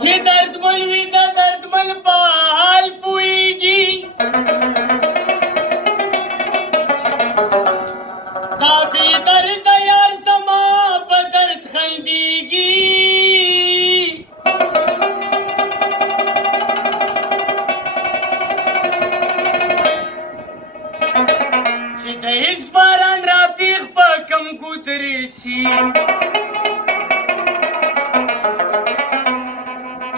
چې دردمن وي د دردمن په حال پوهېږي دا بې درده یار زما په درد خندېږي چې د عشق باران راپېښ په کم ګودرې شي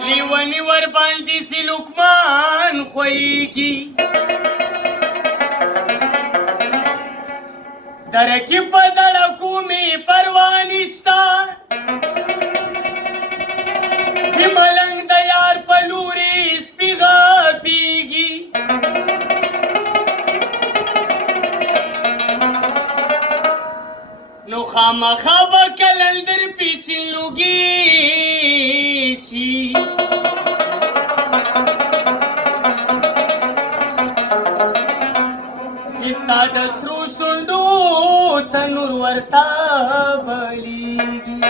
لیونی ور باندې سي لقمان خوېږي د رقیب په دړکو مې پروا نشته سي ملنګ د یار په لورې سپي غاپېږي نو خامخا به کلندر پیسې لوګي شي چې ستا د سرو شونډو تنور ورته بلېږي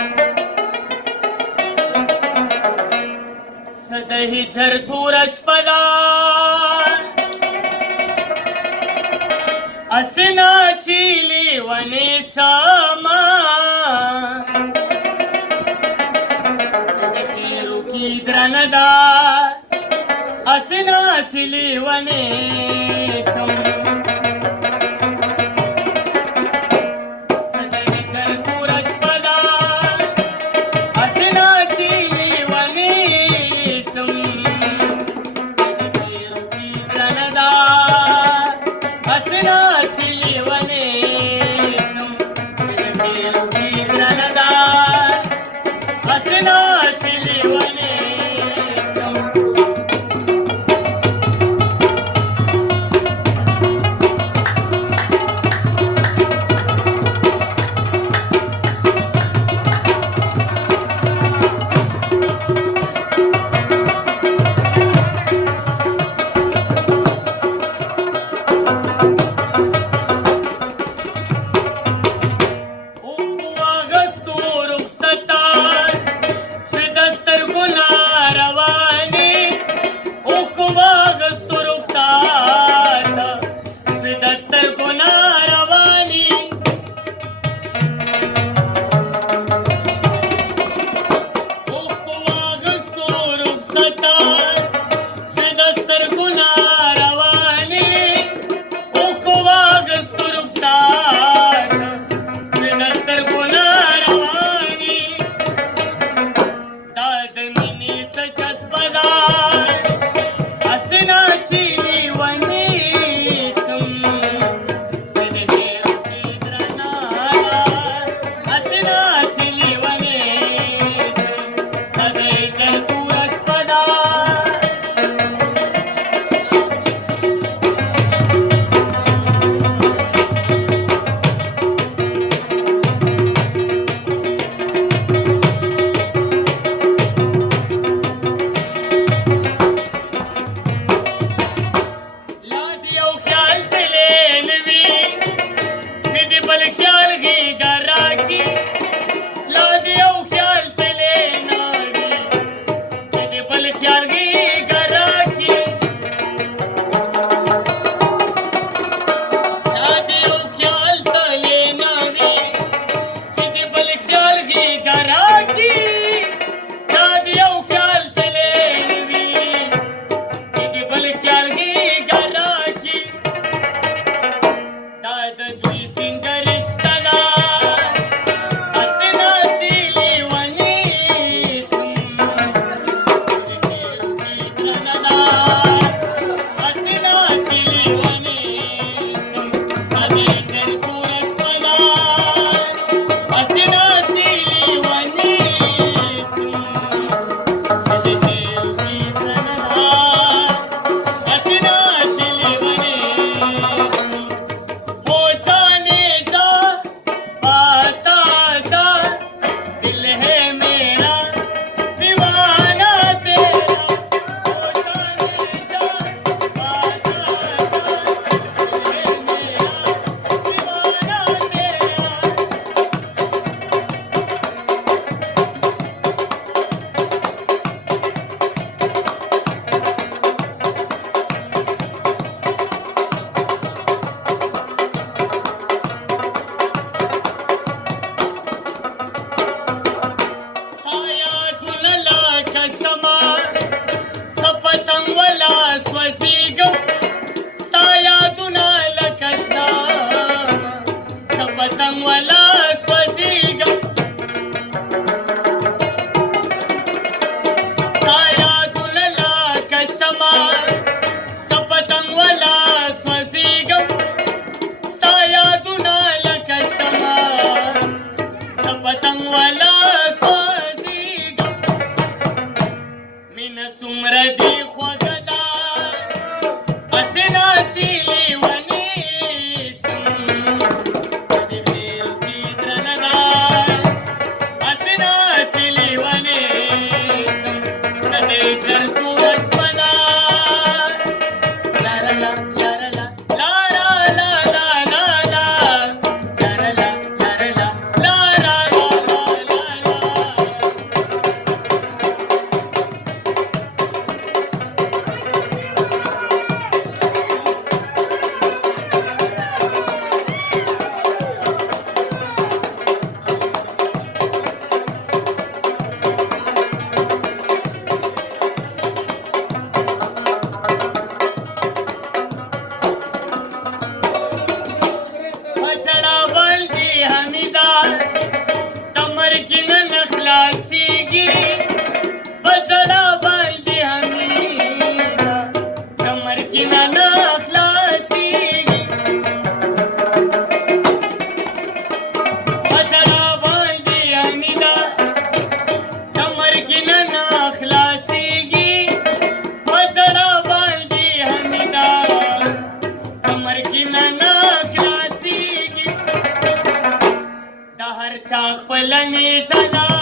څه د هجر توره شپه ده هسې نه چې لیونې شمه د خیرو کې درنه ده هسې نه چې لیونې شم बछड़ा बल्दी हमीदा कमर की नखलासीगी बछड़ा बल्दी हमीदा कमर की नखलासीगी बछड़ा बल्दी हमीदा कमर की नखलासीगी बछड़ा बल्दी हमीदा कमर की नखलासीगी दहर चाक पलनी टना